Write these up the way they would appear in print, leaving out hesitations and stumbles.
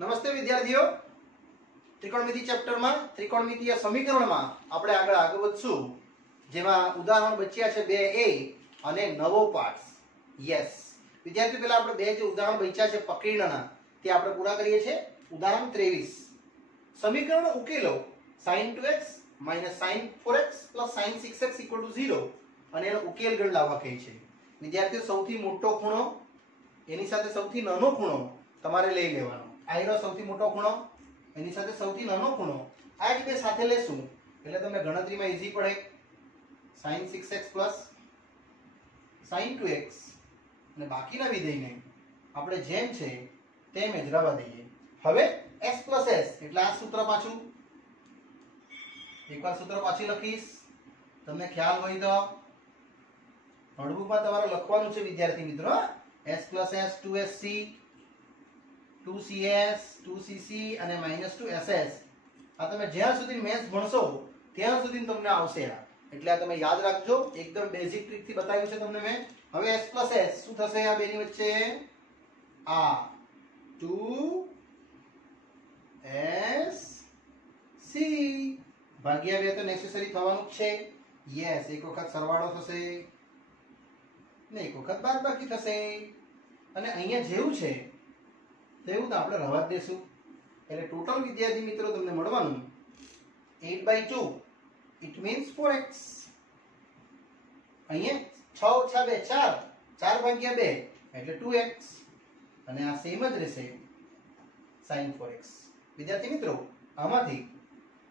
નમસ્તે વિદ્યાર્થીઓ, ત્રિકોણમિતિ ચેપ્ટરમાં ત્રિકોણમિતિય સમીકરણમાં આપણે આગળ વધશું, જેમાં ઉદાહરણ બચ્યા છે 2a અને નવો પાઠ. યસ વિદ્યાર્થીઓ, પહેલા આપણે બે જે ઉદાહરણ બચ્યા છે પ્રકીર્ણના તે આપણે પૂરા કરીએ છીએ. ઉદાહરણ 23, સમીકરણ ઉકેલો sin 2x sin 4x sin 6x 0 અને એનો ઉકેલ ગણ લાવવા કહે છે. વિદ્યાર્થીઓ, સૌથી મોટો ખૂણો એની સાથે સૌથી નાનો ખૂણો તમારે લઈ લેવાનો. આયરો સૌથી મોટો ખૂણો એની સાથે સૌથી નાનો ખૂણો, આ જ બે સાથે લેશું એટલે તમને ગણતરીમાં ઈઝી પડે. sin 6x sin 2x અને બાકીના વિધેયને આપણે જેમ છે તેમ જ રહેવા દઈએ. હવે s એટલે આ સૂત્ર પાછું એકવાર સૂત્ર પાછી લખીશ, તમને ખ્યાલ હોય તો નોટબુકમાં તમારે લખવાનું છે વિદ્યાર્થી મિત્રો. s 2sc 2cs 2cc અને -2ss, આ તમે જ્યાં સુધી મેથ્સ ભણશો ત્યાં સુધી તમને આવશે. એટલે આ તમે યાદ રાખજો, એકદમ બેઝિક ટ્રીક થી બતાવ્યું છે તમને મેં. હવે s શું થશે આ બેની વચ્ચે? આ 2sc ભાગ્યા 2 તો નેસેસરી થવાનું જ છે. યસ, એક વખત સરવાળો થશે ને એક વખત બાદબાકી થશે, અને અહીંયા જેવું છે તેવું તો આપણે રવા જ દેશું. એટલે ટોટલ વિદ્યાર્થી મિત્રો તમને મળવાનું 8/2, ઇટ મીન્સ 4x. અહીંયા 6 - 2 4, 4/2 એટલે 2x, અને આ સેમ જ રહેશે sin 4x. વિદ્યાર્થી મિત્રો, આમાંથી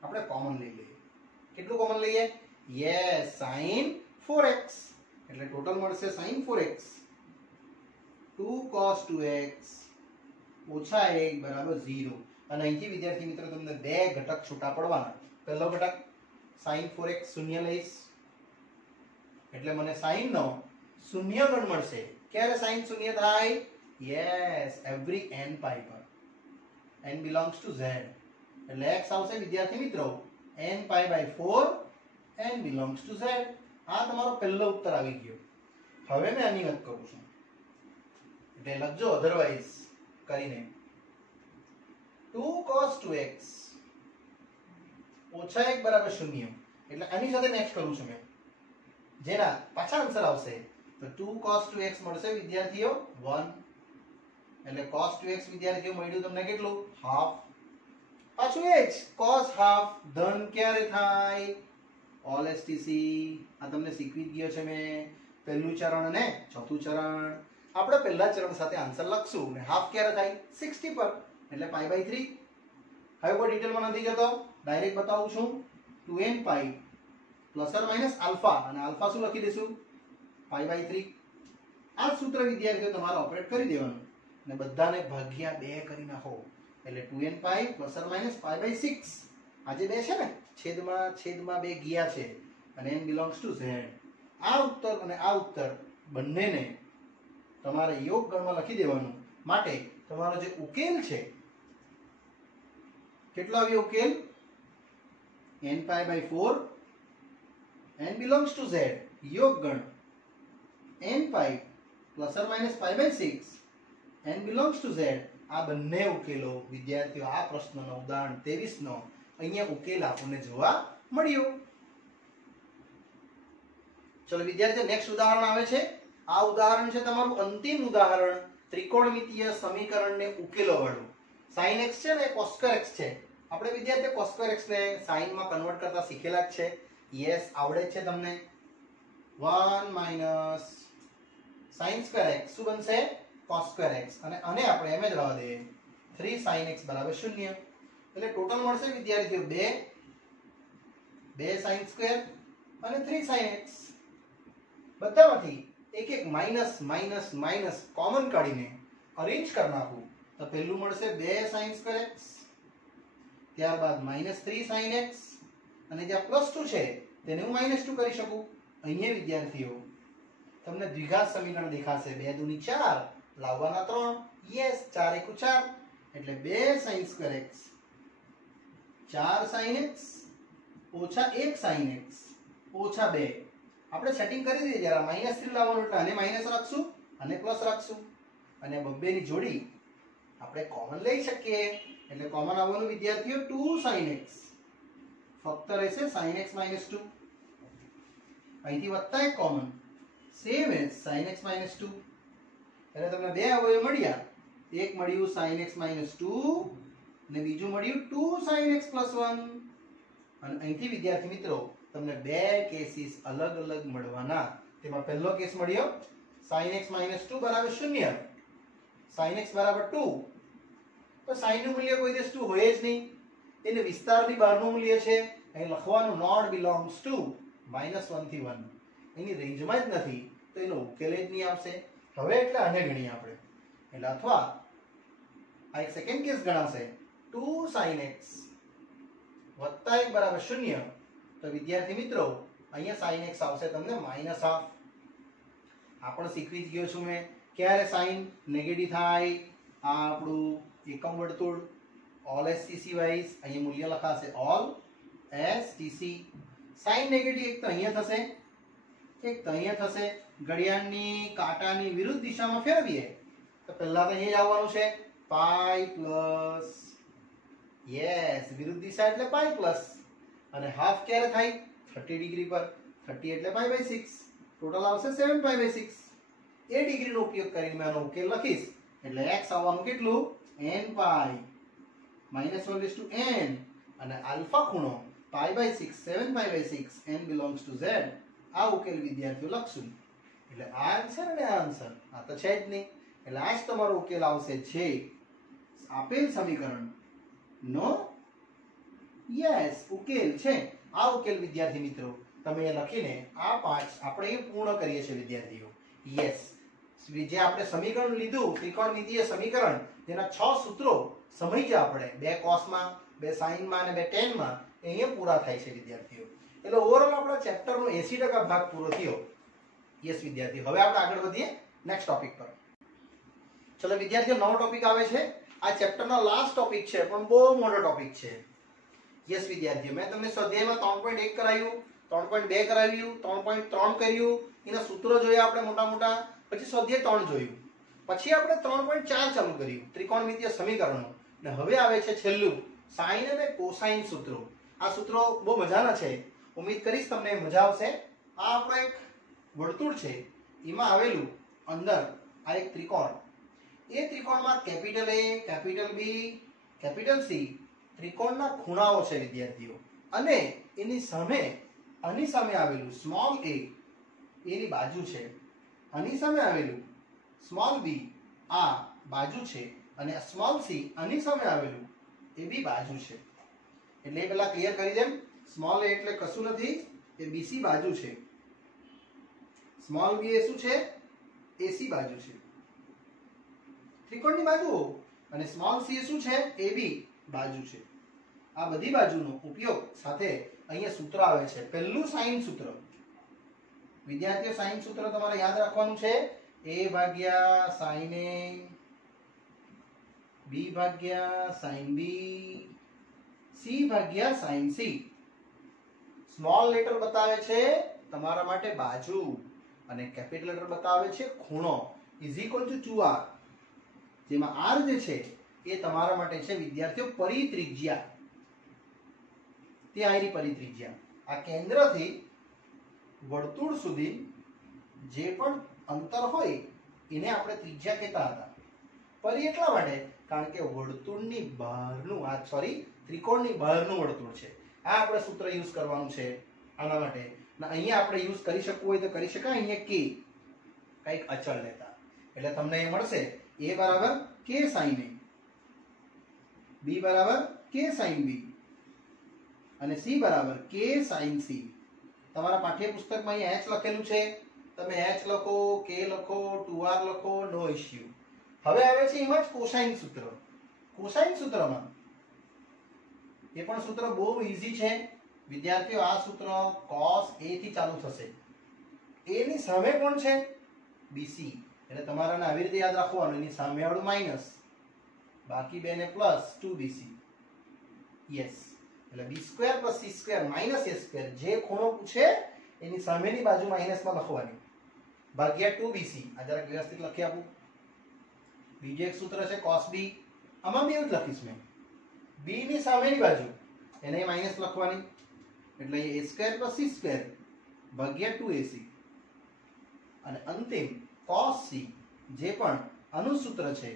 આપણે કોમન લઈ લઈએ. કેટલું કોમન લઈએ? યસ, sin 4x એટલે ટોટલ મળશે sin 4x 2 cos 2x ઓછા 1 બરાબર 0. અને અહીંથી વિદ્યાર્થી મિત્રો તમને બે ઘટક છૂટા પડવાના. પહેલો ઘટક sin 4x શૂન્ય લઈશ એટલે મને sin નો શૂન્ય ગણ મળશે. ક્યારે sin શૂન્ય થાય? યસ, એવરી n પાઈ પર. n belongs to z એટલે x આવશે વિદ્યાર્થી મિત્રો n π/4, n belongs to z. આ તમારો પહેલો ઉત્તર આવી ગયો. હવે મેં આની વાત કરું છું એટલે લખજો અધરવાઇઝ કરીને 2 cos 2x ઓછા 1 બરાબર 0. એટલે આની સાથે મેચ કરું છું મેં, જેના પાછા આન્સર આવશે તો 2 cos 2x મળશે વિદ્યાર્થીઓ 1. એટલે cos 2x વિદ્યાર્થીઓ મળ્યું તમને કેટલું? હાફ. પાછું એ જ cos હાફ ધન ક્યારે થાય? All STC. આ તમને શીખવી ગયો છે મેં, પહેલું ચરણ અને ચોથું ચરણ. આપણે પહેલા ચરણ સાથે આન્સર લખશું ને હાફ ક્યારે થાય? 60 પર એટલે π/3. હવે કોઈ ડિટેલમાં નથી જતો, ડાયરેક્ટ બતાવું છું. 2n π ± આલ્ફા, અને આલ્ફા શું લખી દઈશું? π/3. આ સૂત્ર વિદ્યાર્થીઓ તમારે ઓપરેટ કરી દેવાનું અને બધાને ભાગ્યા 2 કરી નાખો એટલે 2n π ± π/6. આજે 2 છે ને, છેદમાં 2 ગયા છે અને n belongs to z. આ ઉત્તર અને આ ઉત્તર બંનેને તમારે યોગ ગણમાં લખી દેવાનું. માટે તમારો જે ઉકેલ છે, કેટલો આવ્યો ઉકેલ? n π/4, n belongs to z, યોગ ગણ n π ± π/6, n belongs to z. આ બંને ઉકેલો વિદ્યાર્થીઓ આ પ્રશ્નનો ઉદાહરણ 23 નો અહીંયા ઉકેલ આપણને જોવા મળ્યો. ચલો વિદ્યાર્થીઓ, નેક્સ્ટ ઉદાહરણ આવે છે. આ ઉદાહરણ છે તમારું અંતિમ ઉદાહરણ ત્રિકોણમિતિય સમીકરણને ઉકેલો વાળું. sin x છે ને cos x છે. આપણે વિદ્યાર્થીઓ cos x ને sin માં કન્વર્ટ કરતા શીખેલા જ છે. યસ, આવડે જ છે તમને. 1 - sin x શું બનશે? cos x. અને આપણે એમ જ રહેવા દઈએ 3 sin x = 0. એટલે ટોટલ મળશે વિદ્યાર્થીઓ 2 sin સ્ક્વેર અને 3 sin x. બધામાંથી એક એક માઈનસ કોમન કાઢીને અરેન્જ કરી નાખું તો પહેલું મળશે 2 sin સ્ક્વેર x, ત્યારબાદ -3 sin x, અને જ્યાં +2 છે તેને હું -2 કરી શકું. અહીંયા વિદ્યાર્થીઓ તમને દ્વિઘાત સમીકરણ દેખાશે. 2 × 2 = 4, લાવવાના 3. યસ, 4 × 1 = 4 એટલે 2 sin square x 4 sin x ઓછા 1 sin x ઓછા 2. આપણે સેટિંગ કરી દઈએ જરા. -3 લાવવાનું એટલે આને માઈનસ રાખશું અને પ્લસ રાખશું, અને બબ્બેની જોડી આપણે કોમન લઈ શકીએ એટલે કોમન આવવાનું વિદ્યાર્થીઓ 2 sin x ફક્ત રહેશે sin x - 2 અહીંથી વત્તા એક common same as sin x - 2 એટલે તમને બે અવયવ મળ્યા એક મળ્યું sin x - 2 અને બીજું મળ્યું 2 sin x + 1 અને અહીંથી વિદ્યાર્થી મિત્રો તમને બે કેસીસ અલગ અલગ મળવાના તેમાં પહેલો કેસ મળ્યો sin x - 2 બરાબર 0 sin x બરાબર 2 તો sin નું મૂલ્ય કોઈ દિવસ 2 હોય જ નહીં એટલે વિસ્તારની બહારનું મૂલ્ય છે અહીં લખવાનું નોટ બિલોંગ્સ ટુ -1 થી 1 એની રેન્જમાં જ નથી તો એનો ઉકેલ જ નહીં આવશે હવે એટલે આને ગણીએ આપણે એટલે અથવા આ એક સેકન્ડ કેસ ગણાશે 2 sin x વત્તા 1 બરાબર 0 તો વિદ્યાર્થી મિત્રો અહીંયા sin x આવશે તમને -1/2 આ પણ શીખવી જ ગયો છું મેં ક્યારે સાઇન નેગેટિવ થાય આ આપણું એકમ વર્તુળ ઓલ STC વાઇઝ અહીંયા મૂલ્ય લખાશે ઓલ STC સાઇન નેગેટિવ એક તો અહીંયા થશે એક તો અહીંયા થશે ઘડિયાળની કાંટાની વિરુદ્ધ દિશામાં ફેરવીએ તો પહેલા તો અહીંયા જ આવવાનું છે પાઈ પ્લસ યસ વિરુદ્ધ દિશા એટલે પાઈ પ્લસ અને હાફ ક્યારે થાય 30 ડિગ્રી પર 30 એટલે π/6 ટોટલ આવશે 7π/6 એ ડિગ્રીનો ઉપયોગ કરીને મેં આનો ઉકેલ લખીશ એટલે x આવવાનું કેટલું n π -1/n અને આલ્ફા ખૂણો π/6 7π/6 n belongs to z આ ઉકેલ વિદ્યાર્થીઓ લખશું એટલે આ આન્સર અને આ આન્સર આ તો છે જ નહીં એટલે આ જ તમારો ઉકેલ આવશે છે આપેલ સમીકરણ નો યસ ઉકેલ છે આ ઉકેલ વિદ્યાર્થી મિત્રો તમે લખીને આ પાંચ આપણે એ પૂર્ણ કરીએ છીએ વિદ્યાર્થીઓ યસ જે આપણે સમીકરણ લીધું ત્રિકોણમિતીય સમીકરણ તેના 6 સૂત્રો સમજ્યા આપણે બે કોસમાં બે સાઇનમાં અને બે ટેનમાં અહીંયા પૂરા થાય છે વિદ્યાર્થીઓ એટલે ઓવરઓલ આપણા ચેપ્ટરનો 80% ભાગ પૂરો થયો યસ વિદ્યાર્થીઓ હવે આપણે આગળ વધીએ નેક્સ્ટ ટોપિક પર ચલો વિદ્યાર્થીઓ નવો ટોપિક આવે છે આ ચેપ્ટરનો લાસ્ટ ટોપિક છે પણ બહુ મોટો ટોપિક છે યસ વિદ્યાર્થીઓ મેં તમને સ્વાધ્યાયમાં 3.1 કરાવ્યું 3.2 કરાવ્યું 3.3 કર્યું એના સૂત્રો જોયા આપણે મોટા મોટા પછી સ્વાધ્યાય 3 જોયું પછી આપણે 3.4 ચાલુ કર્યું ત્રિકોણમિતીય સમીકરણો અને હવે આવે છે છેલ્લું સાઇન અને કોસાઇન સૂત્રો આ સૂત્રો બહુ મજાના છે ઉમ્મીદ કરીશ તમને મજા આવશે આ આપણો એક વર્તુળ છે એમાં આવેલું અંદર આ એક ત્રિકોણ એ ત્રિકોણમાં capital A capital B capital C ત્રિકોણના ખૂણાઓ છે વિદ્યાર્થીઓ અને એની સામે આવેલું સ્મોલ a એની બાજુ છે આની સામે આવેલું સ્મોલ b આ બાજુ છે અને સ્મોલ c આની સામે આવેલું એ બી બાજુ છે એટલે એ પેલા ક્લિયર કરી દેમ સ્મોલ a એટલે કશું નથી એ BC બાજુ છે સ્મોલ b એ શું છે AC બાજુ છે ત્રિકોણની બાજુ અને સ્મોલ c શું છે AB બાજુ છે આ બધી બાજુનો ઉપયોગ સાથે અહીંયા સૂત્ર આવે છે પહેલું સાઇન સૂત્ર વિદ્યાર્થીઓ સાઇન સૂત્ર તમારે યાદ રાખવાનું છે a ભાગ્યા sin a b ભાગ્યા sin b c ભાગ્યા sin c સ્મોલ લેટર બતાવે છે તમારા માટે બાજુ અને કેપિટલ લેટર બતાવે છે ખૂણો = 2r જેમાં r જે છે એ તમારા માટે છે વિદ્યાર્થીઓ પરિત્રિજ્યા તે આયરી પરિત્રિજ્યા આ કેન્દ્રથી વર્તુળ સુધી જે પણ અંતર હોય એને આપણે ત્રિજ્યા કહેતા હતા પરી એટલા માટે કારણ કે વર્તુળની બહારનું ત્રિકોણની બહારનું વર્તુળ છે આ આપણે સૂત્ર યુઝ કરવાનું છે આના માટે અને અહીંયા આપણે યુઝ કરી શકવું હોય તો કરી શકાય અહીંયા k કંઈક અચળ લેતા એટલે તમને એ મળશે a બરાબર k sin a b બરાબર k sin b અને c બરાબર k sin c તમારા પાઠ્યપુસ્તકમાં અહીંયા h લખેલું છે તમે h લખો k લખો 2r લખો નો ઇશ્યુ હવે આવે છે એમાં જ કોસાઇન સૂત્ર કોસાઇન સૂત્રમાં એ પણ સૂત્ર બહુ ઈઝી છે વિદ્યાર્થીઓ આ સૂત્ર cos a થી ચાલુ થશે a ની સામે કોણ છે bc એટલે તમારાને આવી રીતે યાદ રાખવાનું એની સામે વાળું માઈનસ બાકી બે ને પ્લસ 2bc યસ એટલે b² + c² - a² જે ખૂણો પૂછે એની સામેની બાજુ માઈનસમાં લખવાની ભાગ્યા 2bc આ જરા વ્યવસ્થિત લખી આપું બીજું એક સૂત્ર છે cos b આમાં બી એવું જ લખીશ મેં, b ની સામેની બાજુ એને માઈનસ લખવાની, એટલે a square plus c square ભાગ્યા 2ac, અને અંતિમ cos c જે પણ અનુસૂત્ર છે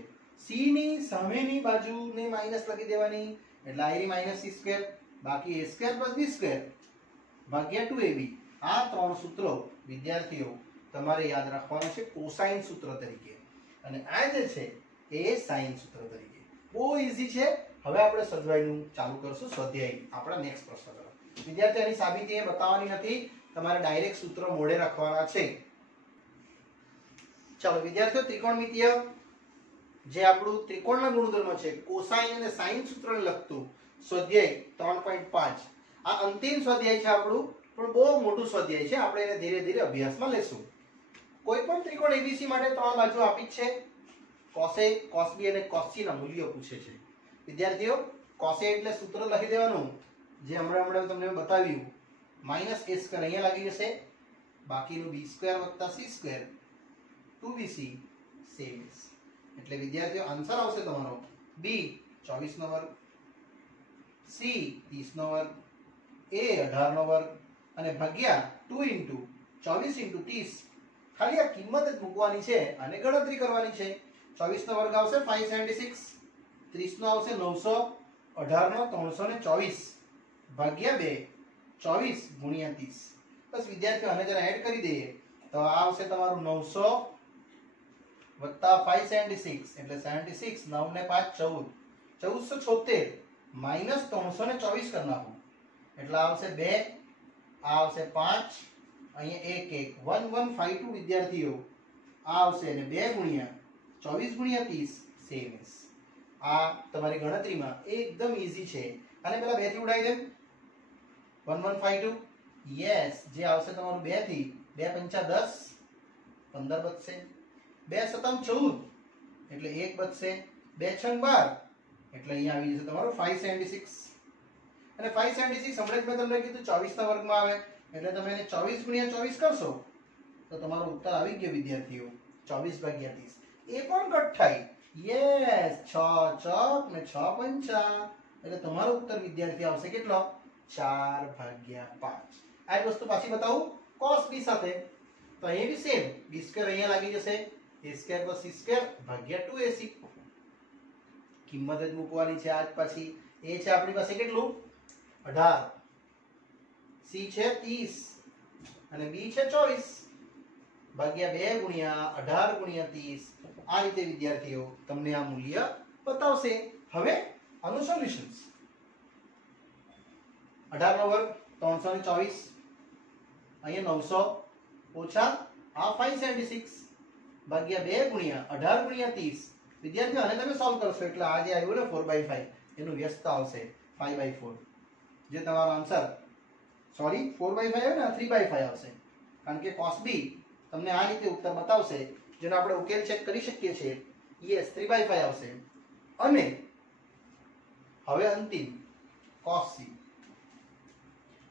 c ની સામેની બાજુને માઈનસ લખી દેવાની, એટલે આ માઈનસ c સ્ક્વેર બાકી a square plus b square ભાગ્યા 2ab. આ ત્રણ સૂત્રો વિદ્યાર્થીઓ તમારે યાદ રાખવાનું છે કોસાઇન સૂત્ર તરીકે, અને આ જે છે એ સાઇન સૂત્ર તરીકે. બહુ ઈઝી છે. હવે આપણે સજવાઈનું ચાલુ કરશું સ્વાધ્યાય આપણા નેક્સ્ટ પ્રશ્ન તરફ. વિદ્યાર્થી આની સાબિતી એ બતાવવાની નથી, તમારે ડાયરેક્ટ સૂત્ર મોઢે રાખવાના છે. ચાલો વિદ્યાર્થીઓ, ત્રિકોણમિતિય જે આપણું ત્રિકોણના ગુણધર્મ છે કોસાઇન અને સાઇન સૂત્રને લગતું સ્વાધ્યાય 3.5 આ અંતિમ સ્વાધ્યાય છે આપણું, પણ બહુ મોટું સ્વાધ્યાય છે. આપણે એને ધીરે ધીરે અભ્યાસમાં લેશું. કોઈ પણ ત્રિકોણ ABC માટે ત્રણ બાજુ આપી જ છે. cos A, cos B અને cos C ના મૂલ્યો પૂછે છે. વિદ્યાર્થીઓ, cos A એટલે સૂત્ર લખી દેવાનું જે હમણાં તમને બતાવ્યું, માઈનસ a સ્ક્વેર અહીંયા લાગી જશે, બાકીનું b સ્ક્વેર વત્તા c સ્ક્વેર 2bc સેમ. એટલે વિદ્યાર્થીઓ આન્સર આવશે તમારો b 24 નો વર્ગ, c 30 નો વર્ગ, a 18 નો વર્ગ અને ભાગ્યા 2 * 24 * 30. ખાલી આ કિંમત જ મૂકવાની છે અને ગણતરી કરવાની છે. 24 નો વર્ગ આવશે 576, 30 નો આવશે 900, 18 નો 324 ભાગ્યા 2, 24 ગુણ્યા 30. બસ વિદ્યાર્થીઓ આને જરા એડ કરી દઈએ તો આ આવશે તમારું 900 વત્તા 576 એટલે 76, 9 ને 5 14, 1476 માઈનસ 324 કરી નાખું એટલે આવશે 2, આ આવશે 5, અહીંયા 1 1 1152 વિદ્યાર્થીઓ આ આવશે અને 2 ગુણ્યા 24 ગુણ્યા 30 સેમ. આ તમારી ગણતરીમાં એકદમ ઈઝી છે. અને પેલા 2 થી ઉડાઈ દે 1152, યસ, જે આવશે તમારું 2 થી 2 5 10 15 બચશે, 2 7 14 એટલે 1 બચશે, 2 6 12 એટલે અહીંયા આવી જશે તમારું 576. અને 576 હમણાં જ મેં તમને કીધું 24 ના વર્ગમાં આવે, એટલે તમે એને 24 ગુણ્યા 24 કરશો તો તમારો ઉત્તર આવી ગયો વિદ્યાર્થીઓ 24 ભાગ્યા 30. એ પણ કટ થાય, યસ, 6 ચોક ને 6 પંચા એટલે તમારો ઉત્તર વિદ્યાર્થી આવશે કેટલો? 4 ભાગ્યા 5. આ જ વસ્તુ પાછી બતાવું cos b સાથે, તો અહીં બી સેમ, b સ્ક્વેર અહીંયા લાગી જશે, a square plus c square ભાગ્યા 2ac. કિંમત જ મૂકવાની છે આજ પાછી. a છે આપણી પાસે કેટલું? 18, c છે 30 અને b છે 24 ભાગ્યા 2 ગુણ્યા 18 ગુણ્યા 30. આ રીતે વિદ્યાર્થીઓ તમને આ મૂલ્ય બતાવશે. હવે આનું સોલ્યુશન્સ, 18 નો વર્ગ 324 અહીંયા 900 ઓછા આ 576 ભાગ્યા 2 ગુણ્યા 18 ગુણ્યા 30. વિદ્યાર્થીઓ આને તમે સોલ્વ કરશો એટલે આ જે આવ્યું ને 4/5 એનું વ્યસ્ત આવશે 5/4, જે તમારો આન્સર, સોરી 4/5 આવ્યો ને 3/5 આવશે, કારણ કે cos b તમને આ રીતે ઉત્તર બતાવશે જેનો આપણે ઉકેલ ચેક કરી શકીએ છીએ. યસ, 3/5 આવશે. અને હવે અંતિમ cos c.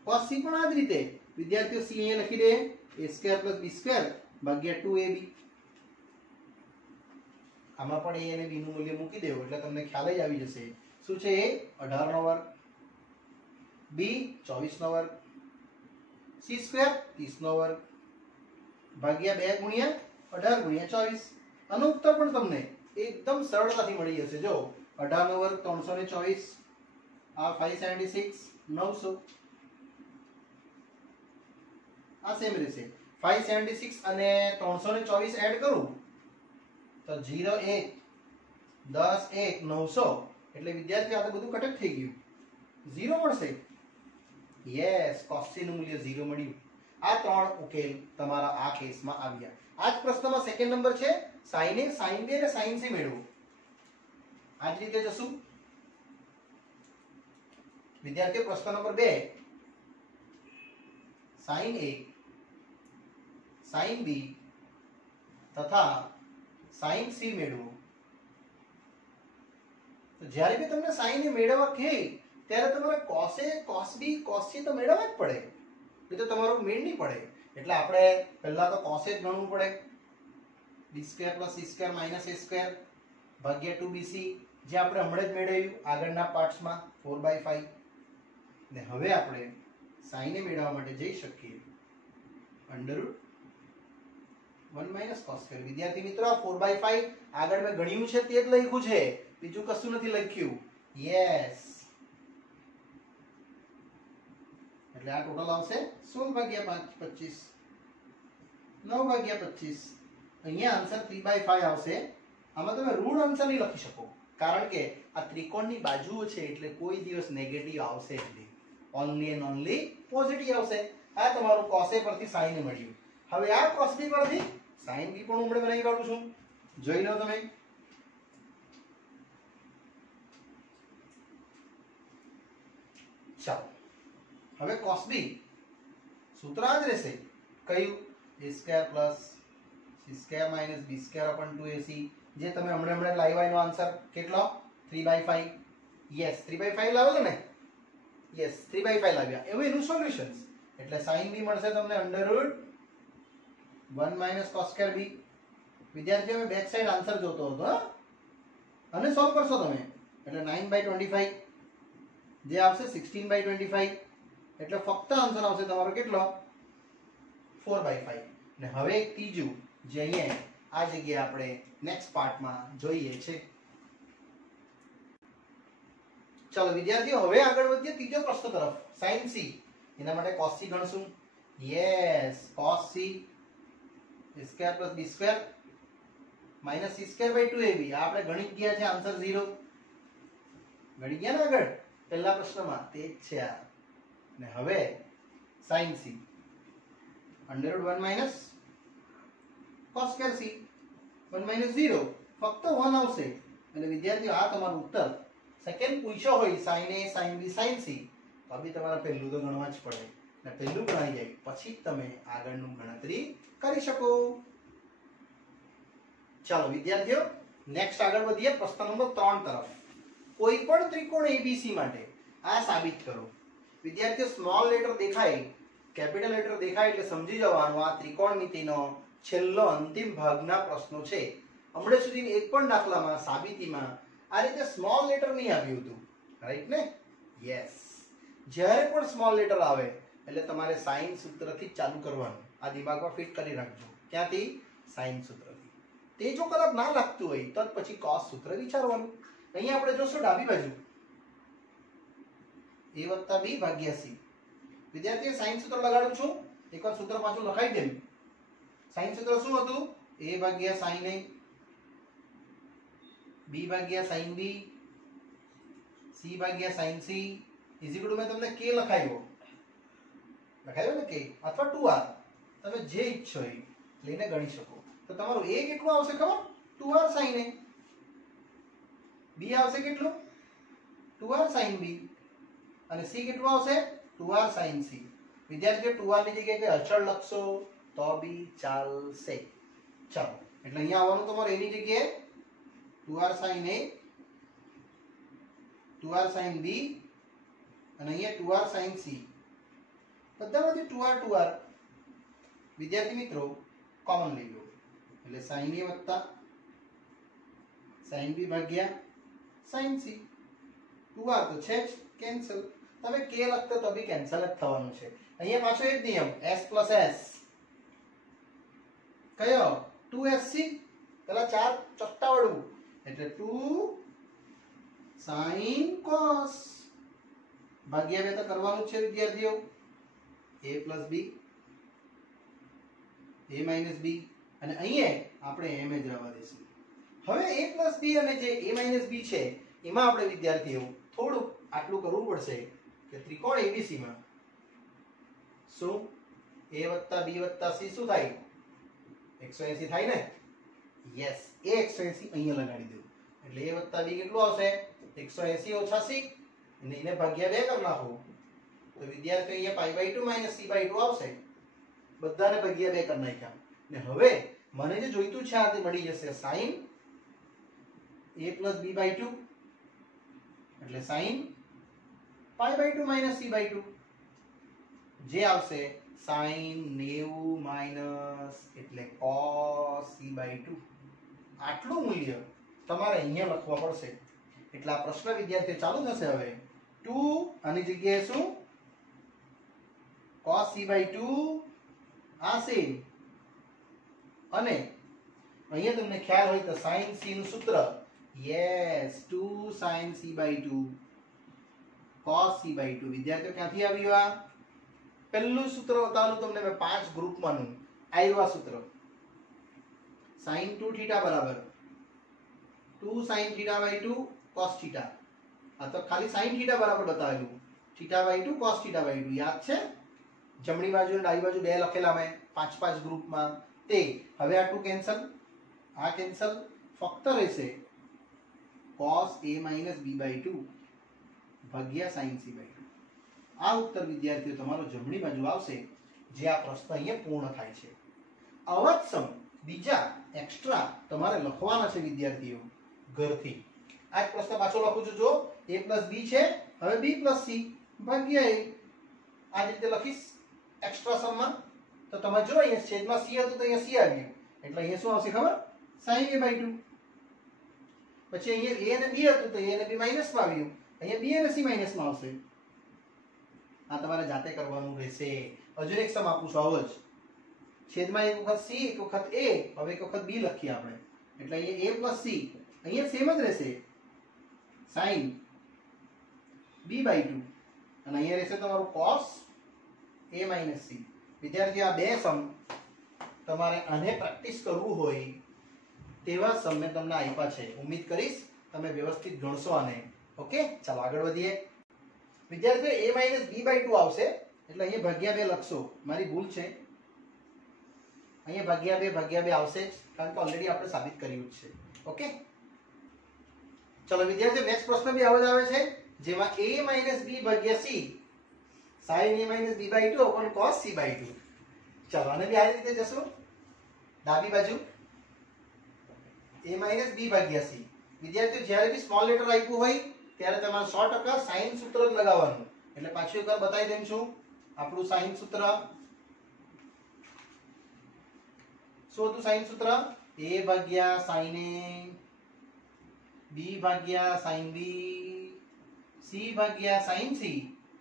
cos c પણ આ જ રીતે વિદ્યાર્થીઓ c અહીંયા લખી દે, a² + b² ભાગ્યા 2ab. આમાં પણ a અને b નું મૂલ્ય મૂકી દેવું એટલે તમને ખ્યાલ જ આવી જશે. શું છે? a 18 નો વર્ગ, b 24 નો વર્ગ, c² 30 નો વર્ગ ભાગ્યા 2 ગુણ્યા 18 ગુણ્યા 24. આનો ઉત્તર પણ તમને એકદમ સરળતાથી મળી જશે. જો 18 નો વર્ગ 324, આ 576, 900 આ સેમ રહેશે. 576 અને 324 એડ કરું તો 0 1 10 1 900 એટલે વિદ્યાર્થીઓ આ તો બધું કટક થઈ ગયું, 0 મળશે. યસ, cos c નું મૂલ્ય 0 મળ્યું. આ ત્રણ ઉકેલ તમારા આ કેસમાં આવ્યા. આ જ પ્રશ્નમાં સેકન્ડ નંબર છે sin a, sin b અને sin c મેળવો. આ જ રીતે જશું વિદ્યાર્થીઓ. પ્રશ્ન number 2 sin a, sin b તથા sin c મેળવો. તો જ્યારે બી તમને sin a મેળવવા કહે ત્યારે તમારે cos a, cos b, cos c તો મેળવવા જ પડે, એ તો તમારું મેળ નહીં પડે. એટલે આપણે પહેલા તો cos a જ ગણવું પડે, b² + c² - a² ભાગ્યા 2bc જે આપણે હમણાં જ મેળવ્યું આગળના પાર્ટ્સમાં 4/5 ને હવે આપણે સાઈને મેળવવા માટે જઈ શકીએ √1 - cos સ્ક્વેર. વિદ્યાર્થી મિત્રો આ 4/5 આગળ મેં ગણ્યું છે તે જ લખ્યું છે, બીજું કશું નથી લખ્યું. યસ, એટલે આ ટોટલ આવશે 16/25 9/25. અહીંયા આન્સર 3/5 આવશે. આમાં તમે ઋણ આન્સર નહીં લખી શકો કારણ કે આ ત્રિકોણની બાજુઓ છે એટલે કોઈ દિવસ નેગેટિવ આવશે જ નહીં, ઓનલી એન્ડ ઓનલી પોઝિટિવ આવશે. આ તમારું cos A પરથી sin A મળ્યું. હવે આ cos B પરથી sin B પણ હું બનાવી કાઢું છું, જોઈ લો તમે. ચાલો હવે cos B સૂત્ર આ જ રહેશે, કયું? a² + c² - b²/2ac. જે તમે હમણાં લાવ્યા એનો આન્સર કેટલો? 3/5. યસ, 3/5 લાવ્યો ને? યસ, 3/5 લાવ્યા. એવું એનું સોલ્યુશન. એટલે sin b મળશે તમને √1 - cos² b. વિદ્યાર્થીઓ મેં બેક સાઈડ આન્સર જોતો હતો અને સોલ્વ કરશો તમે એટલે 9/25 જે આવશે 16/25. એટલે ફક્ત આન્સર આવશે તમારો કેટલો? 4/5. ને હવે એક ત્રીજું જે અહીંયા આ જગ્યાએ આપણે નેક્સ્ટ પાર્ટમાં જોઈએ છે. ચલો વિદ્યાર્થીઓ હવે આગળ વધીએ ત્રીજો પ્રશ્ન તરફ. sin c એના માટે cos c ગણશું. Yes, cos c a² + b² - c²/2ab. આ આપણે ગણિત ગયા છે, આન્સર 0 ગણી ગયા ને આગળ પહેલા પ્રશ્નમાં, તે જ છે આ. ને હવે sin c √1 - cos² c 1 - 0 ફક્ત 1 આવશે. એટલે વિદ્યાર્થીઓ આ તમારું ઉત્તર. સેકન્ડ પૂછ્યો હોય sin A sin B sin C તો બી તમારે પહેલું તો ગણવા જ પડે, ને પહેલું ગણાઈ જાય પછી તમે આગળનું ગણતરી કરી શકો. ચાલો વિદ્યાર્થીઓ નેક્સ્ટ આગળ વધીએ પ્રશ્ન નંબર 3 તરફ. કોઈ પણ ત્રિકોણ ABC માટે આ સાબિત કરો. વિદ્યાર્થીઓ સ્મોલ લેટર દેખાય, કેપિટલ લેટર દેખાય એટલે સમજી જવાનું આ ત્રિકોણમિતિનો છેલ્લો અંતિમ ભાગના પ્રશ્નો છે. હમણાં સુધી એક પણ દાખલામાં સાબિતીમાં આ રીતે સ્મોલ લેટર નહીં આવ્યું હતું, રાઈટ ને? યસ, જ્યારે પણ સ્મોલ લેટર આવે એટલે તમારે સાઇન સૂત્રથી ચાલુ કરવાનું. આ દિમાગમાં ફિટ કરી રાખજો. ક્યાંથી? સાઇન સૂત્રથી. તે જો કદાચ ના લાગતું હોય તો પછી cos સૂત્ર વિચારવાનું. અહીંયા આપણે જોશું ડાબી બાજુ a + b / c. વિદ્યાર્થીઓ સાઇન સૂત્ર લગાડું છું, એકવાર સૂત્ર પાછું લખાઈ દેમ. સાઇન સૂત્ર શું હતું? a / sin a b / sin b c / sin c = મેં તમને k લખાયો ને k અથવા 2r, તમે જે ઈચ્છો એ લઈને ગણી શકો. તો તમારું a કેટલું આવશે ખબર? 2r sin a. b આવશે કેટલું? 2r sin b. અને c કેટલું આવશે? 2r sin c. વિદ્યાર્થીઓ 2r ની જગ્યાએ કોઈ અચળ લખશો તો બી ચાલશે. ચાલો એટલે અહીંયા આવવાનું તમારે એની જગ્યાએ 2r sin a 2r sin b અને અહીંયા 2r sin c. બધામાંથી 2r વિદ્યાર્થી મિત્રો કોમન લઈ લો એટલે sin a + sin b / sin c. 2r તો છે જ, કેન્સલ. તમે k લખતો તો બી કેન્સલ જ થવાનું છે. અહીંયા પાછો એક નિયમ s + s કયો? 2sc. પેલા 4 ચોટ્ટા વાળું એટલે 2 sin cos ભાગ્યા 2 તો કરવાનું છે વિદ્યાર્થીઓ. a + b a - b અને અહીંયા આપણે m જ રહેવા દઈશું. હવે a + b અને જે a - b છે એમાં આપણે વિદ્યાર્થીઓ થોડું આટલું કરવું પડશે કે ત્રિકોણ ABC માં શું a + b + c શું થાય? 180 થાય ને? યસ, a 180 અહીંયા લગાડી દો એટલે a + b કેટલું આવશે? 180 - c અને એને ભાગ્યા 2 કરી નાખો તો વિદ્યાર્થીઓ અહીંયા π/2 - c/2 આવશે. બધાને ભાગ્યા 2 કરી નાખ્યા. ને હવે મને જે જોઈતું છે આ તે મળી જશે sin a + b/2 એટલે sin π/2 - c/2 જે આવશે sin 90 - એટલે cos c/2. આટલું મૂલ્ય તમારે અહીંયા લખવા પડશે. એટલે આ પ્રશ્ન વિદ્યાર્થીઓ ચાલુ થશે હવે 2 આની જગ્યાએ શું cos c/2 આ સેમ અને અહીંયા તમને ખ્યાલ હોય તો sin c નું સૂત્ર yes 2 sin c/2 cos c/2 વિદ્યાર્થીઓ ક્યાંથી આવ્યું આ પહેલું સૂત્ર બતાવું તમને મેં 5 ગ્રુપમાંનું આવ્યું આ સૂત્ર sin 2 θ બરાબર 2 sin θ/2 cos θ આ તો ખાલી sin θ બરાબર બતાવેલું θ/2 cos θ/2 યાદ છે જમણી બાજુ અને ડાબી બાજુ બે લખેલા મેં 5 ગ્રુપમાં તે હવે આ 2 કેન્સલ આ કેન્સલ ફક્ત રહેશે cos a - b/2 ભાગ્યા sin c/2 આ ઉત્તર વિદ્યાર્થીઓ તમારો જમણી બાજુ આવશે જે આ પ્રશ્ન અહીંયા પૂર્ણ થાય છે આવા જ સમ બીજા એક્સ્ટ્રા તમારે લખવાના છે વિદ્યાર્થીઓ ઘરથી આ જ પ્રશ્ન પાછો લખું છું જો a + b છે હવે b + c ભાગ્યા a આ રીતે લખીશ એક્સ્ટ્રા સમમાં તો તમે જો અહીંયા છેદમાં c હતું તો અહીંયા c આવ્યું એટલે અહીંયા શું આવશે ખબર sin a/2 પછી અહીંયા a અને b હતું તો a અને b માઈનસમાં આવ્યું અહીંયા b અને c માઈનસમાં આવશે આ તમારે જાતે કરવાનું રહેશે હજુ એક સમ આપું છું આવો જ છેદમાં એક વખત c એક વખત a હવે એક વખત b લખીએ આપણે એટલે અહીંયા a + c અહીંયા સેમ જ રહેશે sin b/2 અને અહીંયા રહેશે તમારું cos a - c વિદ્યાર્થીઓ આ બે સમ તમારે આને પ્રેક્ટિસ કરવું હોય તેવા સમ મેં તમને આપ્યા છે ઉમ્મીદ કરીશ તમે વ્યવસ્થિત ગણશો આને ઓકે ચાલો આગળ વધીએ વિદ્યાર્થીઓ a - b/2 આવશે એટલે અહીંયા ભાગ્યા 2 લખશો મારી ભૂલ છે અહીંયા ભાગ્યા 2 આવશે જ કારણ કે ઓલરેડી આપણે સાબિત કર્યું જ છે ઓકે ચલો વિદ્યાર્થીઓ નેક્સ્ટ પ્રશ્ન બી આવો જ આવે છે જેમાં a - b ભાગ્યા c sin a - b/2 cos c/2 ચલો આને બી આ રીતે જશું ડાબી બાજુ a - b ભાગ્યા c વિદ્યાર્થીઓ જ્યારે બી સ્મોલ લેટર આપ્યું હોય ત્યારે તમારે 100% સાઇન સૂત્ર જ લગાવવાનું એટલે પાછું એકવાર બતાવી દઉં છું આપણું સાઇન સૂત્ર શું હતું સાઇન સૂત્ર a ભાગ્યા sin a b ભાગ્યા sin b c ભાગ્યા sin c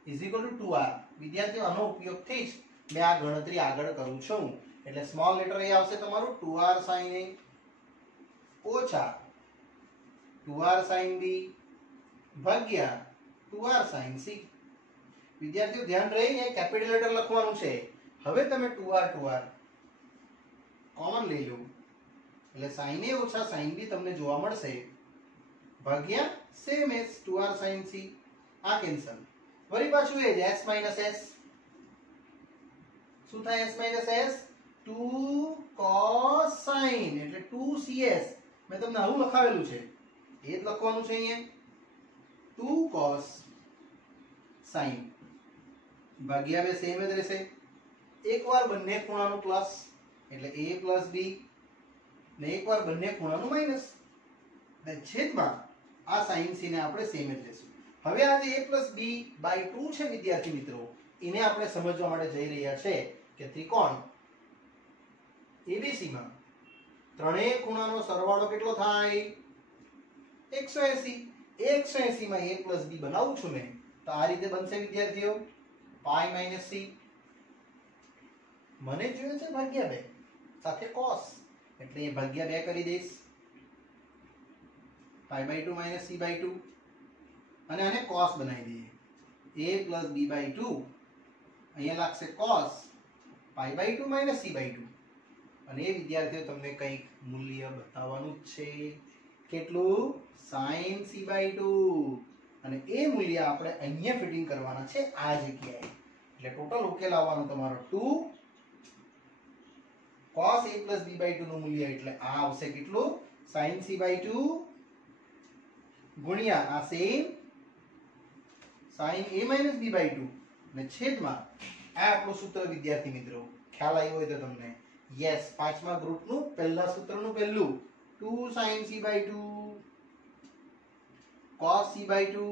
= 2r વિદ્યાર્થીઓ આનો ઉપયોગથી જ મેં આ ગણતરી આગળ કરું છું એટલે સ્મોલ લેટર એ આવશે તમારું 2r sin a ઓછા 2r sin b ભાગ્યા 2r sin c વિદ્યાર્થીઓ ધ્યાન રહે એ કેપિટલ લેટર લખવાનું છે હવે તમે 2r કોમન લઈ લો એટલે sin a ઓછા sin b તમને જોવા મળશે ભાગ્યા same as 2r sin c આ કેન્સલ વળી પાછું એ જ s - s શું થાય s - s 2 cos sin એટલે 2cs મેં તમને આવું લખાવેલું છે એ જ લખવાનું છે અહીંયા 2 cos sin ભાગ્યા 2 સેમ જ રહેશે એકવાર બંને ખૂણાનું પ્લસ એટલે a + b ને એકવાર બંને ખૂણાનું માઈનસ ને છેદમાં આ sin c ને આપણે સેમ જ લેશું હવે આ જે a + b/2 છે વિદ્યાર્થી મિત્રો એને આપણે સમજવા માટે જઈ રહ્યા છે કે ત્રિકોણ ABC માં ત્રણેય ખૂણાનો સરવાળો કેટલો થાય 180 180 માં a + b બનાવું છું મેં તો આ રીતે બનશે વિદ્યાર્થીઓ π - c મને જોઈએ છે ભાગ્યા 2 સાથે cos એટલે એ ભાગ્યા 2 કરી દઈશ π/2 - c/2 અને આને cos બનાવી દઈએ a + b/2 અહીંયા લાગશે cos π/2 - c/2 અને એ વિદ્યાર્થીઓ તમને કંઈક મૂલ્ય બતાવવાનું જ છે કેટલું sin c/2 અને એ મૂલ્ય આપણે અહીંયા ફિટિંગ કરવાના છે આ જગ્યાએ એટલે ટોટલ ઉકેલ આવવાનો તમારો 2 cos a + b/2 નું મૂલ્ય એટલે આ આવશે કેટલું sin c/2 ગુણ્યા આ સેમ sin a - b/2 અને છેદમાં આ આપણું સૂત્ર વિદ્યાર્થી મિત્રો ખ્યાલ આવ્યો હોય તો તમને યસ પાંચમા ગ્રુપનું પહેલા સૂત્રનું પહેલું 2 sin c/2 cos c/2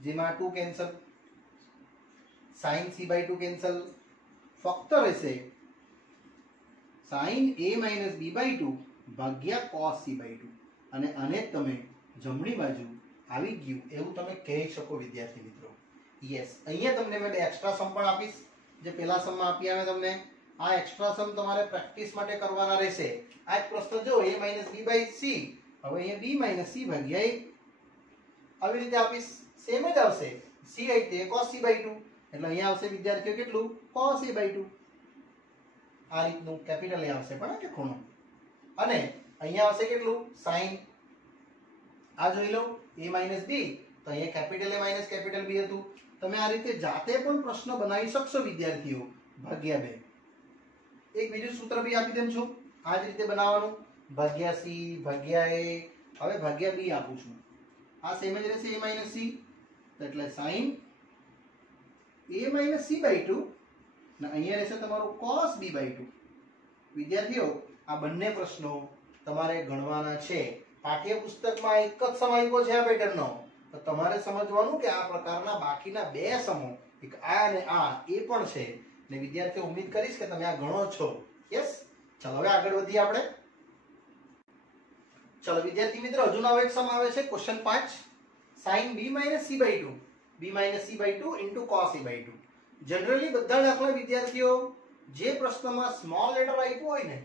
જેમાં 2 કેન્સલ sin c/2 કેન્સલ ફક્ત રહેશે sin a - b/2 ભાગ્યા cos c/2 અને આને તમે જમણી બાજુ આવી ગયું એવું તમે કહી શકો વિદ્યાર્થી મિત્રો. યસ, અહીંયા તમને મેં બે એક્સ્ટ્રા સમ પણ આપીશ. જે પહેલા સમમાં આપી આવે તમને, આ એક્સ્ટ્રા સમ તમારે પ્રેક્ટિસ માટે કરવાના રહેશે. આ જ પ્રશ્ન જો a - b/c, હવે અહીંયા b - c ભાગ્યા a આવી રીતે આપીશ. સેમ જ આવશે. c એટલે cos c/2 એટલે અહીંયા આવશે વિદ્યાર્થીઓ કેટલું? cos a/2. આ રીતનું કેપિટલ એ આવશે પણ કે ખૂણો, અને અહીંયા આવશે કેટલું? sin. આ જોઈ લો a - b, તો અહીંયા કેપિટલ a - કેપિટલ b હતું. તમે આ રીતે જાતે પણ પ્રશ્ન બનાવી શકશો વિદ્યાર્થીઓ, ભાગ્યા 2. એક બીજું સૂત્ર બી આપી દેમ છું, આ જ રીતે બનાવવાનું, ભાગ્યા c ભાગ્યા a. હવે ભાગ્યા b આપું છું. આ સેમ જ રહેશે a - c, એટલે sin a - c/2 ને અહીંયા રહેશે તમારું cos b/2. વિદ્યાર્થીઓ આ બંને પ્રશ્નો તમારે ગણવાના છે. પાઠ્યપુસ્તકમાં એક જ સમ આપ્યો છે આ પેટર્નનો, તો તમારે સમજવાનું કે આ પ્રકારના બાકીના બે સમો, એક આ અને આ, એ પણ છે. ને વિદ્યાર્થીઓ ઉમ્મીદ કરીશ કે તમે આ ગણો છો. યસ, ચલો હવે આગળ વધીએ આપણે. ચલો વિદ્યાર્થી મિત્રો, હજુ નવો એક સમ આવે છે, question 5. sin b - c/2, b - c/2 * cos a/2. Generally બધા દાખલા વિદ્યાર્થીઓ જે પ્રશ્નમાં સ્મોલ લેટર આપ્યું હોય ને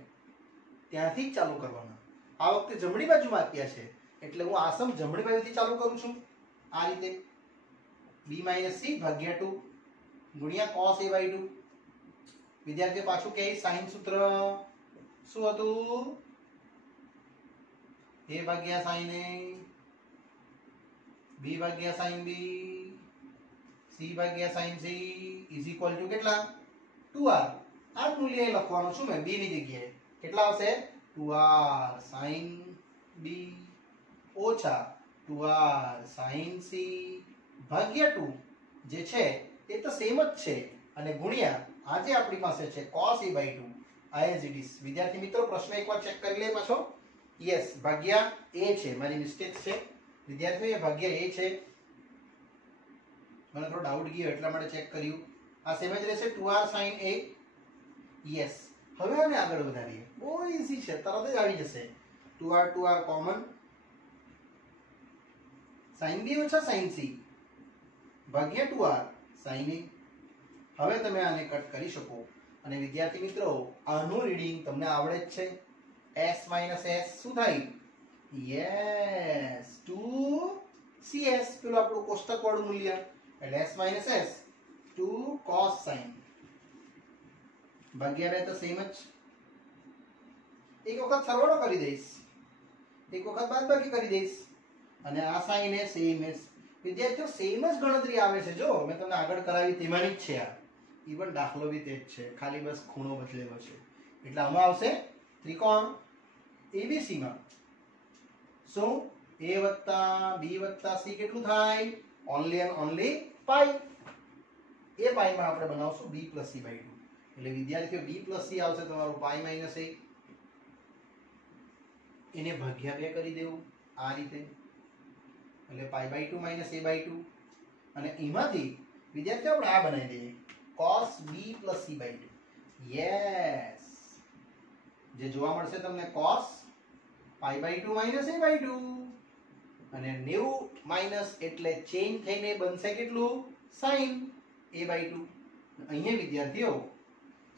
ત્યાંથી જ ચાલુ કરવાના. આ વખતે જમણી બાજુમાં આપ્યા છે એટલે હું આ સમ જમણી બાજુથી ચાલુ કરું છું. આ રીતે b - c ભાગ્યા 2 ગુણ્યા cos a/2. વિદ્યાર્થીઓ પાછું કે sin સૂત્ર શું હતું? a ભાગ્યા sin a, b ભાગ્યા sin b, c ભાગ્યા sin c = કેટલા? 2r. આ જ મૂલ્ય અહીં લખવાનું છું મેં b ની જગ્યાએ. કેટલા આવશે? 2r sin b ઓછા 2r sin c ભાગ્યા 2, જે છે એ તો સેમ જ છે, અને ગુણ્યા આજે આપણી પાસે છે cos a/2 as it is. વિદ્યાર્થી મિત્રો પ્રશ્ન એકવાર ચેક કરી લે પાછો. યસ, ભાગ્યા a છે, મારી મિસ્ટેક છે વિદ્યાર્થીઓ, એ ભાગ્યા a છે. મને થોડો ડાઉટ ગયો એટલા માટે ચેક કર્યું. આ સેમ જ રહેશે 2r sin a. યસ, હવે આને આગળ વધારીએ. બહુ ઈઝી છે, તરત જ આવી જશે. 2r કોમન, sin b ઓછા sin c ભાગ્યા 2r sin a. હવે તમે આને કટ કરી શકો. અને વિદ્યાર્થી મિત્રો આનું રીડિંગ તમને આવડે જ છે. s - s શું થાય? યસ, 2cs, પેલું આપણું કોષ્ટક વાળું મૂલ્ય, એટલે s - s 2 cos sin ભાગ્યા 2 તો સેમ જ. એક વખત સરવાળો કરી દઈશ, એક વખત બાદબાકી કરી દઈશ, અને આ sin એ સેમ જ. વિદ્યાર્થીઓ સેમ જ ગણતરી આવે છે. જો મેં તમને આગળ કરાવી તેમાંની જ છે આ. ઈવન દાખલો બી તે જ છે, ખાલી બસ ખૂણો બદલેલો છે. એટલે આમાં આવશે ત્રિકોણ ABC માં શું? a + b + c કેટલું થાય? ઓન્લી એન્ડ ઓન્લી પાઈ. એ પાઈમાં આપણે બનાવશું b + c/2. એટલે વિદ્યાર્થીઓ b + c આવશે તમારું પાઈ - a. એને ભાગ્યા 2 કરી દેવું આ રીતે, એટલે π/2 - a/2. અને એમાંથી વિદ્યાર્થીઓ આપણે આ બનાવી દઈએ cos b + c/2. યસ, જે જોવા મળશે તમને cos π/2 - a/2. અને 90 માઈનસ એટલે ચેન્જ થઈને બનશે કેટલું? sin a/2. અહીંયા વિદ્યાર્થીઓ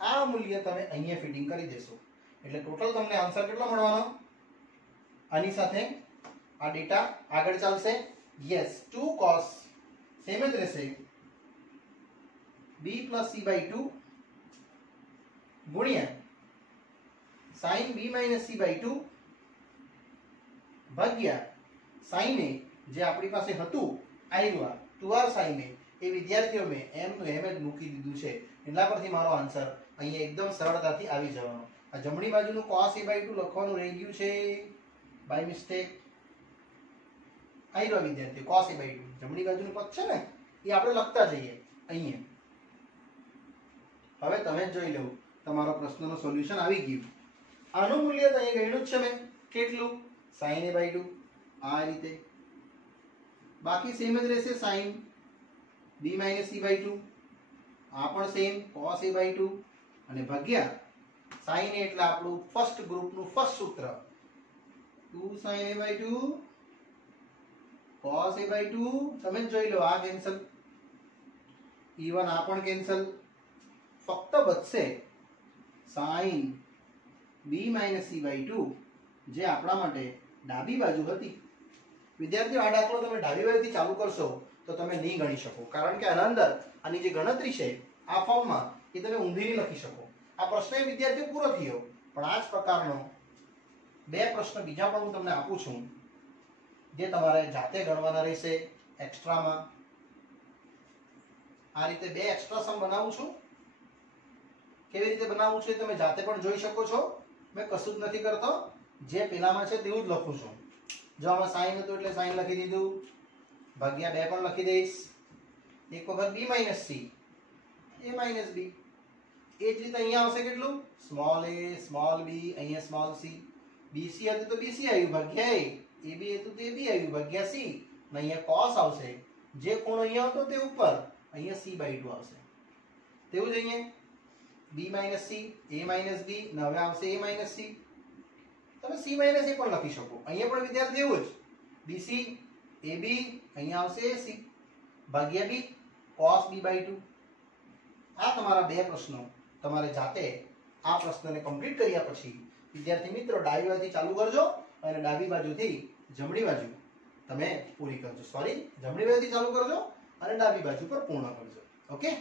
આ મૂલ્ય તમે અહીંયા ફિટિંગ કરી દેશો એટલે ટોટલ તમને આન્સર કેટલો મળવાનો? આની સાથે આ ડેટા આગળ ચાલશે. યસ, 2 cos સેમ જ રહેશે b + c/2 ગુણ્યા sin b - c/2 ભાગ્યા sin a, જે આપણી પાસે હતું આવ્યું 2r sin a. એ વિદ્યાર્થીઓ મેં એમ નું એમ જ મૂકી દીધું છે, એટલા પરથી મારો આન્સર અહીંયા એકદમ સરળતાથી આવી જવાનો. આ જમણી બાજુનું cos a/2 લખવાનું રહી ગયું છે બાય મિસ્ટેક. આવ્યું વિદ્યાર્થીઓ cos a/2, જમણી બાજુનું પદ છે ને એ આપણે લખતા જઈએ અહીંયા. હવે તમે જોઈ લો તમારો પ્રશ્નનું સોલ્યુશન આવી ગયું. આનું મૂલ્ય તો અહીં ગણ્યું જ છે મેં. કેટલું? sin a/2 આ રીતે. બાકી સેમ જ રહેશે sin b - c/2, આ પણ સેમ cos a/2, અને ભાગ્યા sin a એટલે આપણું ફર્સ્ટ ગ્રુપનું ફર્સ્ટ સૂત્ર 2 sin a/2 cos a/2 તમે જ જોઈ લો આ કેન્સલ, even આ પણ કેન્સલ, ફક્ત બચશે sin b - c/2 જે આપણા માટે ડાબી બાજુ હતી. વિદ્યાર્થીઓ આ દાખલો તમે ડાબી બાજુથી ચાલુ કરશો તો તમે નહીં ગણી શકો, કારણ કે આના અંદર આની જે ગણતરી છે આ ફોર્મમાં એ તમે ઊંધી નહીં લખી શકો. આ પ્રશ્ન વિદ્યાર્થીઓ પૂરો થયો, પણ આ જ પ્રકારનો બે પ્રશ્ન બીજા પણ હું તમને આપું છું જે તમારે જાતે ગણવાના રહેશે એક્સ્ટ્રામાં. આ રીતે બે એક્સ્ટ્રા સમ બનાવું છું. કેવી રીતે બનાવવું છે તમે જાતે પણ જોઈ શકો છો. મેં કશું જ નથી કરતો, જે પેલામાં છે તેવું જ લખું છું. જો આમાં સાઈન હતું એટલે સાઈન લખી દીધું, ભાગ્યા 2 પણ લખી દઈશ. એક વખત b - c, a - b. એ જ રીતે અહીંયા આવશે કેટલું, સ્મોલ a સ્મોલ b, અહીંયા સ્મોલ c. bc હતું તો bc આવ્યું ભાગ્યા a, ab હતું તો ab આવ્યું ભાગ્યા c. અને અહીંયા cos આવશે, જે ખૂણો અહીંયા હતો તે ઉપર, અહીંયા c/2 આવશે. તેવું જ અહીંયા b - c, a - b, ને હવે આવશે a - c. તમે c - a પણ લખી શકો. અહીંયા પણ વિદ્યાર્થી એવું જ, bc ab, અહીંયા આવશે ac ભાગ્યા b cos b/2. આ તમારા બે પ્રશ્નો તમારે જાતે આ પ્રશ્નને કમ્પ્લીટ કર્યા પછી વિદ્યાર્થી મિત્રો ડાબી બાજુથી ચાલુ કરજો અને ડાબી બાજુથી જમણી બાજુ તમે પૂરી કરજો. સોરી, જમણી બાજુથી ચાલુ કરજો અને ડાબી બાજુ પર પૂર્ણ કરજો. ઓકે,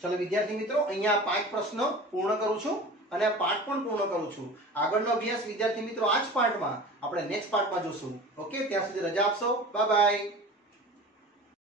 ચલો વિદ્યાર્થી મિત્રો, અહીંયા 5 પ્રશ્નો પૂર્ણ કરું છું અને આ પાઠ પણ પૂર્ણ કરું છું. આગળનો અભ્યાસ વિદ્યાર્થી મિત્રો આ જ પાઠમાં આપણે નેક્સ્ટ પાર્ટમાં જોશું. ઓકે, ત્યાં સુધી રજા આપશો. Bye bye.